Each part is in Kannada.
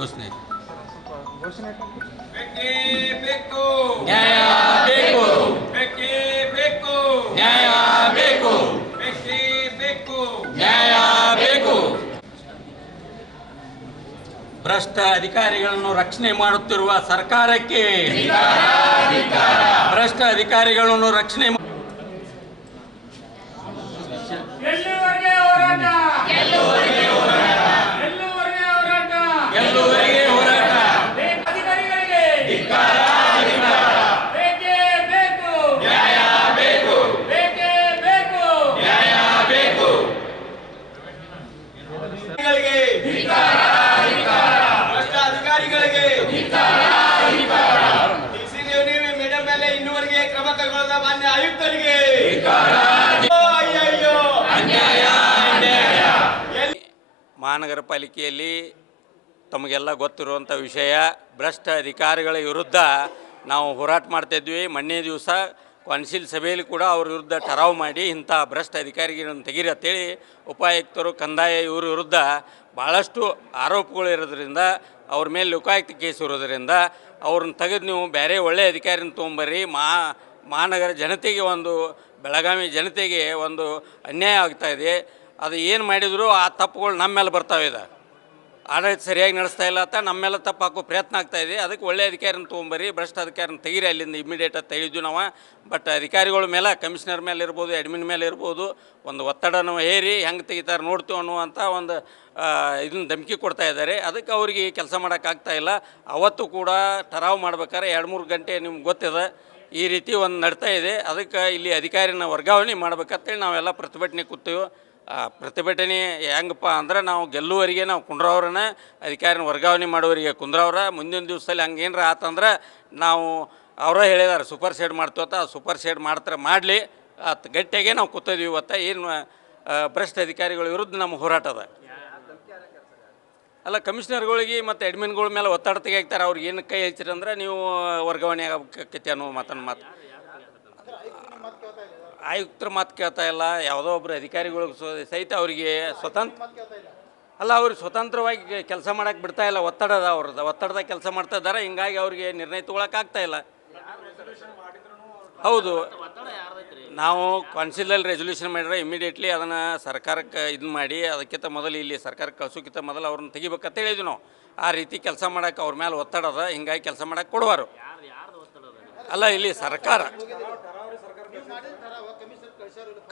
ಘೋಷಣೆ ಘೋಷಣೆ ಬೇಕು ನ್ಯಾಯ ಬೇಕು. ಬೇಕೇ ಬೇಕು. ನ್ಯಾಯ ಬೇಕು. ಬೇಕೇ ಬೇಕು. ನ್ಯಾಯ ಬೇಕು. ಭ್ರಷ್ಟ ಅಧಿಕಾರಿಗಳನ್ನು ರಕ್ಷಣೆ ಮಾಡುತ್ತಿರುವ ಸರ್ಕಾರಕ್ಕೆ ಭ್ರಷ್ಟ ಅಧಿಕಾರಿಗಳನ್ನು ರಕ್ಷಣೆ ಮಾ- ಎಲ್ಲಿವರೆಗೆ ಹೋರಾಟ ಎಲ್ಲಿವರೆಗೆ ಹೋರಾಟ ಗೆಲ್ಲುವರೆಗೆ ಹೋರಾಟ ಬೇಕು ಅಧಿಕಾರಿಗಳಿಗೆ ಬೇಕೇ ಬೇಕು ನ್ಯಾಯ ಬೇಕು ಬೇಕೇ ಬೇಕು ನ್ಯಾಯ ಬೇಕು ಮಹಾನಗರ ಪಾಲಿಕೆಯಲ್ಲಿ ತಮಗೆಲ್ಲ ಗೊತ್ತಿರುವಂಥ ವಿಷಯ, ಭ್ರಷ್ಟ ಅಧಿಕಾರಿಗಳ ವಿರುದ್ಧ ನಾವು ಹೋರಾಟ ಮಾಡ್ತಾಯಿದ್ವಿ ಮೊನ್ನೆ ದಿವಸ ಕೌನ್ಸಿಲ್ ಸಭೆಯಲ್ಲಿ ಕೂಡ ಅವ್ರ ವಿರುದ್ಧ ಠರಾವು ಮಾಡಿ ಇಂಥ ಭ್ರಷ್ಟ ಅಧಿಕಾರಿಗಳನ್ನು ತೆಗೀರಿ ಅಂತೇಳಿ ಉಪಾಯುಕ್ತರು ಕಂದಾಯ ಇವ್ರ ವಿರುದ್ಧ ಭಾಳಷ್ಟು ಆರೋಪಗಳು ಇರೋದ್ರಿಂದ, ಅವ್ರ ಮೇಲೆ ಲೋಕಾಯುಕ್ತ ಕೇಸ್ ಇರೋದ್ರಿಂದ, ಅವ್ರನ್ನ ತೆಗೆದು ನೀವು ಬೇರೆ ಒಳ್ಳೆಯ ಅಧಿಕಾರಿನ ತೊಗೊಂಬರ್ರಿ. ಮಾ, ಮಹಾನಗರ ಜನತೆಗೆ ಒಂದು, ಬೆಳಗಾವಿ ಜನತೆಗೆ ಒಂದು ಅನ್ಯಾಯ ಆಗ್ತಾ ಇದೆ. ಅದು ಏನು ಮಾಡಿದರೂ ಆ ತಪ್ಪುಗಳು ನಮ್ಮ ಮೇಲೆ ಬರ್ತಾವಿದೆ ಆಡಳಿತ ಸರಿಯಾಗಿ ನಡೆಸ್ತಾ ಇಲ್ಲ ಅಂತ ನಮ್ಮೆಲ್ಲ ಮೇಲೆ ತಪ್ಪು ಪ್ರಯತ್ನ ಆಗ್ತಾ ಇದೆ. ಅದಕ್ಕೆ ಒಳ್ಳೆ ಅಧಿಕಾರಿನ ತೊಗೊಂಬರಿ ಭ್ರಷ್ಟ ಅಧಿಕಾರಿನ ತೆಗೀರಿ, ಅಲ್ಲಿಂದ ಇಮಿಡಿಯೇಟಾಗಿ ತೆಗೆದ್ವಿ ನಾವು. ಬಟ್ ಅಧಿಕಾರಿಗಳ ಮೇಲೆ ಕಮಿಷನರ್ ಮೇಲೆ ಇರ್ಬೋದು ಅಡ್ಮಿನ್ ಮೇಲೆ ಇರ್ಬೋದು, ಒಂದು ಒತ್ತಡನ ಹೇರಿ, ಹೆಂಗೆ ತೆಗಿತಾರೆ ನೋಡ್ತೀವಿ ಅನ್ನುವಂಥ ಒಂದು ಇದನ್ನ ಧಮಕಿ ಕೊಡ್ತಾ ಇದ್ದಾರೆ. ಅದಕ್ಕೆ ಅವರಿಗೆ ಕೆಲಸ ಮಾಡೋಕ್ಕಾಗ್ತಾ ಇಲ್ಲ. ಅವತ್ತು ಕೂಡ ಠರಾವು ಮಾಡ್ಬೇಕಾದ್ರೆ ಎರಡು ಮೂರು ಗಂಟೆ ನಿಮ್ಗೆ ಗೊತ್ತಿದೆ. ಈ ರೀತಿ ಒಂದು ನಡ್ತಾ ಇದೆ. ಅದಕ್ಕೆ ಇಲ್ಲಿ ಅಧಿಕಾರಿನ ವರ್ಗಾವಣೆ ಮಾಡ್ಬೇಕಂತೇಳಿ ನಾವೆಲ್ಲ ಪ್ರತಿಭಟನೆ ಕೂತೀವಿ. ಪ್ರತಿಭಟನೆ ಹೆಂಗಪ್ಪ ಅಂದ್ರೆ ನಾವು ಗೆಲ್ಲುವರಿಗೆ ನಾವು ಕುಂಡ್ರವ್ರನ್ನ, ಅಧಿಕಾರಿನ ವರ್ಗಾವಣೆ ಮಾಡೋರಿಗೆ ಕುಂದ್ರವ್ರ. ಮುಂದಿನ ದಿವಸದಲ್ಲಿ ಹಂಗೇನ್ರ ಆತಂದ್ರೆ ನಾವು ಅವರೇ ಹೇಳಿದಾರೆ, ಸೂಪರ್ ಸೆಡ್ ಮಾಡ್ತೀವತ್ತ ಆ ಸೂಪರ್ ಸೈಡ್ ಮಾಡ್ತಾರೆ ಮಾಡಲಿ ಅತ್ ಗಟ್ಟಿಯಾಗೆ ನಾವು ಕೂತಿದ್ವಿ ಇವತ್ತು, ಏನು ಭ್ರಷ್ಟ ಅಧಿಕಾರಿಗಳ ವಿರುದ್ಧ ನಮ್ಮ ಹೋರಾಟ ಅದ. ಅಲ್ಲ, ಕಮಿಷನರ್ಗಳಿಗೆ ಮತ್ತು ಅಡ್ಮಿನ್ಗಳ ಮೇಲೆ ಒತ್ತಡ ತೆಗಿಯಾಕ್ತಾರೆ ಅವ್ರಿಗೆ ಏನು ಕೈ ಹಚ್ಚಿರಿ ಅಂದ್ರೆ ನೀವು ವರ್ಗಾವಣೆ ಆಗಬೇಕೈತಿ ಅನ್ನೋ ಮಾತನ್ನು ಮಾತು. ಆಯುಕ್ತರ ಮಾತು ಕೇಳ್ತಾ ಇಲ್ಲ ಯಾವುದೋ ಒಬ್ಬರು ಅಧಿಕಾರಿಗಳು ಸಹಿತ ಅವರಿಗೆ ಸ್ವತಂತ್ರ ಅಲ್ಲ ಅವ್ರಿಗೆ ಸ್ವತಂತ್ರವಾಗಿ ಕೆಲಸ ಮಾಡಕ್ಕೆ ಬಿಡ್ತಾ ಇಲ್ಲ ಒತ್ತಡದ ಅವ್ರದ್ದು ಒತ್ತಡದಾಗ ಕೆಲಸ ಮಾಡ್ತಾ ಇದ್ದಾರೆ ಹಿಂಗಾಗಿ ಅವ್ರಿಗೆ ನಿರ್ಣಯ ತಗೊಳ್ಳೋಕೆ ಆಗ್ತಾ ಇಲ್ಲ. ಹೌದು. ನಾವು ಕೌನ್ಸಿಲಲ್ಲಿ ರೆಸೊಲ್ಯೂಷನ್ ಮಾಡಿದ್ರೆ ಇಮಿಡಿಯೇಟ್ಲಿ ಅದನ್ನು ಸರ್ಕಾರಕ್ಕೆ ಇದು ಮಾಡಿ ಅದಕ್ಕಿಂತ ಮೊದಲು ಇಲ್ಲಿ ಸರ್ಕಾರಕ್ಕೆ ಕಳ್ಸೋಕ್ಕಿಂತ ಮೊದಲು ಅವ್ರನ್ನ ತೆಗಿಬೇಕಂತ ಹೇಳಿದ್ವಿ ನಾವು. ಆ ರೀತಿ ಕೆಲಸ ಮಾಡೋಕೆ ಅವ್ರ ಮೇಲೆ ಒತ್ತಡದ ಹಿಂಗಾಗಿ ಕೆಲಸ ಮಾಡೋಕ್ಕೆ ಕೊಡುವರು ಅಲ್ಲ ಇಲ್ಲಿ ಸರ್ಕಾರ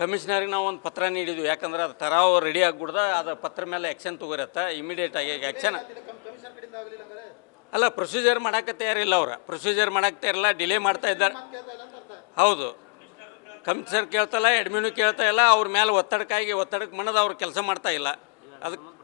ಕಮಿಷನರಿಗೆ ನಾವು ಒಂದು ಪತ್ರ ನೀಡಿದ್ವಿ. ಯಾಕಂದ್ರೆ ಅದು ತರಾವ್ ರೆಡಿ ಆಗ್ಬಿಡ್ದ, ಅದು ಪತ್ರ ಮೇಲೆ ಆ್ಯಕ್ಷನ್ ತಗೋರತ್ತ ಇಮಿಡಿಯೇಟ್ ಆಗಿ ಆ್ಯಕ್ಷನ್ ಅಲ್ಲ ಪ್ರೊಸೀಜರ್ ಮಾಡಕ್ಕೆ ತಯಾರಿಲ್ಲ ಅವ್ರು. ಪ್ರೊಸೀಜರ್ ಮಾಡಕ್ಕೆ ತಯಾರಿಲ್ಲ ಡಿಲೇ ಮಾಡ್ತಾ ಇದ್ದಾರೆ. ಹೌದು. ಕಮಿಷನರ್ ಕೇಳ್ತಲ್ಲ ಎಡ್ಮಿನೂ ಕೇಳ್ತಾ ಇಲ್ಲ, ಅವ್ರ ಮೇಲೆ ಒತ್ತಡಕ್ಕಾಗಿ ಒತ್ತಡಕ್ಕೆ ಮನದ ಅವ್ರು ಕೆಲಸ ಮಾಡ್ತಾ ಇಲ್ಲ. ಅದಕ್ಕೆ